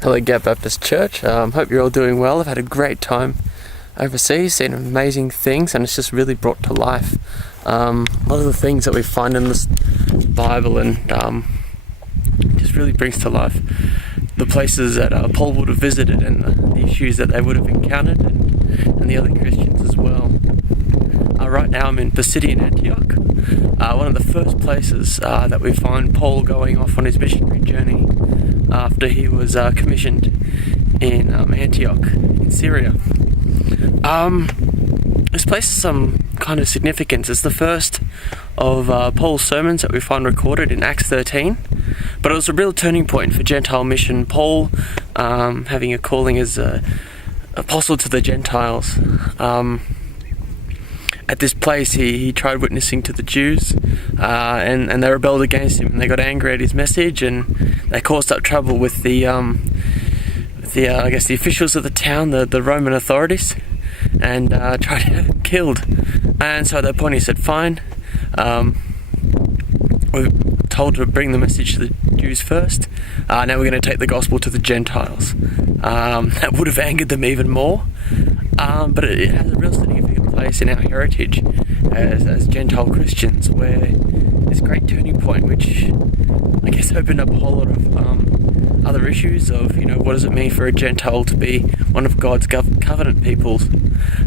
Hello, Gap Baptist Church. Hope you're all doing well. I've had a great time overseas, seen amazing things, and it's just really brought to life a lot of the things that we find in this Bible, and just really brings to life the places that Paul would have visited and the issues that they would have encountered, and the other Christians as well. Right now I'm in Pisidian, Antioch, one of the first places that we find Paul going off on his missionary journey after he was commissioned in Antioch in Syria. This place has some kind of significance. It's the first of Paul's sermons that we find recorded in Acts 13, but it was a real turning point for Gentile mission. Paul, having a calling as an apostle to the Gentiles, at this place he tried witnessing to the Jews, and they rebelled against him, and they got angry at his message, and they caused up trouble with the officials of the town, the Roman authorities, and tried to have him killed. And so at that point he said, fine, we're told to bring the message to the Jews first, now we're going to take the gospel to the Gentiles. That would have angered them even more, but it has a real significant place in our heritage as Gentile Christians, where this great turning point, which I guess opened up a whole lot of other issues of, what does it mean for a Gentile to be one of God's covenant peoples,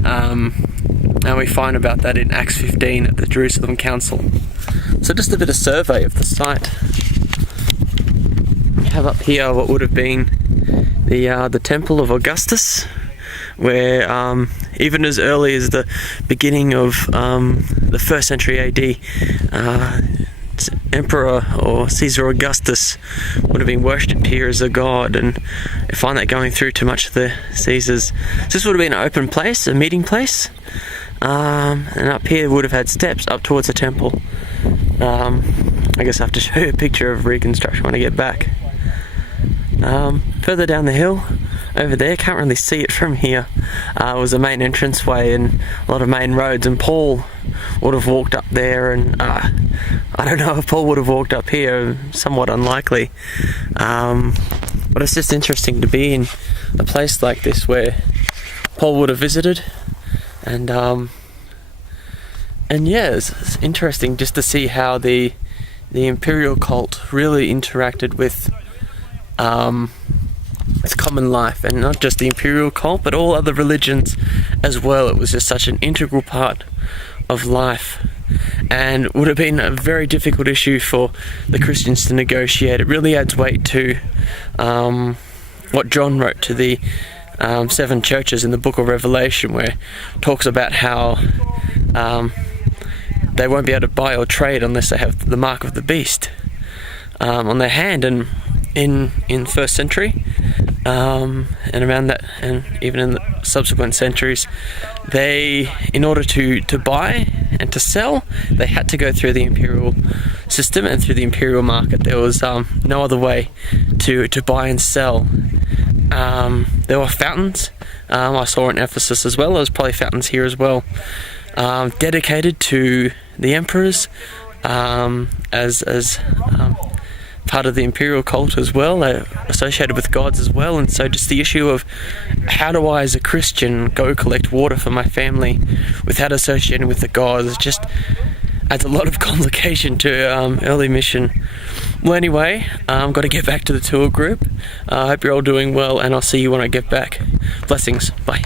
and we find about that in Acts 15 at the Jerusalem Council. So just a bit of survey of the site. We have up here what would have been the Temple of Augustus, where even as early as the beginning of the 1st century AD, Emperor or Caesar Augustus would have been worshipped here as a god, and I find that going through to much of the Caesars. So this would have been an open place, a meeting place, and up here would have had steps up towards the temple. I guess I have to show you a picture of reconstruction when I get back. Further down the hill, over there, can't really see it from here, was the main entranceway and a lot of main roads, and Paul would have walked up there, and I don't know if Paul would have walked up here, somewhat unlikely, but it's just interesting to be in a place like this where Paul would have visited, and yeah, it's interesting just to see how the imperial cult really interacted with common life, and not just the imperial cult but all other religions as well. It was just such an integral part of life, and would have been a very difficult issue for the Christians to negotiate. It really adds weight to what John wrote to the 7 churches in the book of Revelation, where it talks about how they won't be able to buy or trade unless they have the mark of the beast on their hand. And in 1st century, and around that, and even in the subsequent centuries, they, in order to buy and to sell, they had to go through the imperial system and through the imperial market. There was no other way to buy and sell. There were fountains, I saw in Ephesus as well. There was probably fountains here as well, dedicated to the emperors, as part of the imperial cult as well, associated with gods as well. And so just the issue of how do I as a Christian go collect water for my family without associating with the gods just adds a lot of complication to early mission. Well, anyway, I've got to get back to the tour group. I hope you're all doing well, and I'll see you when I get back. Blessings. Bye.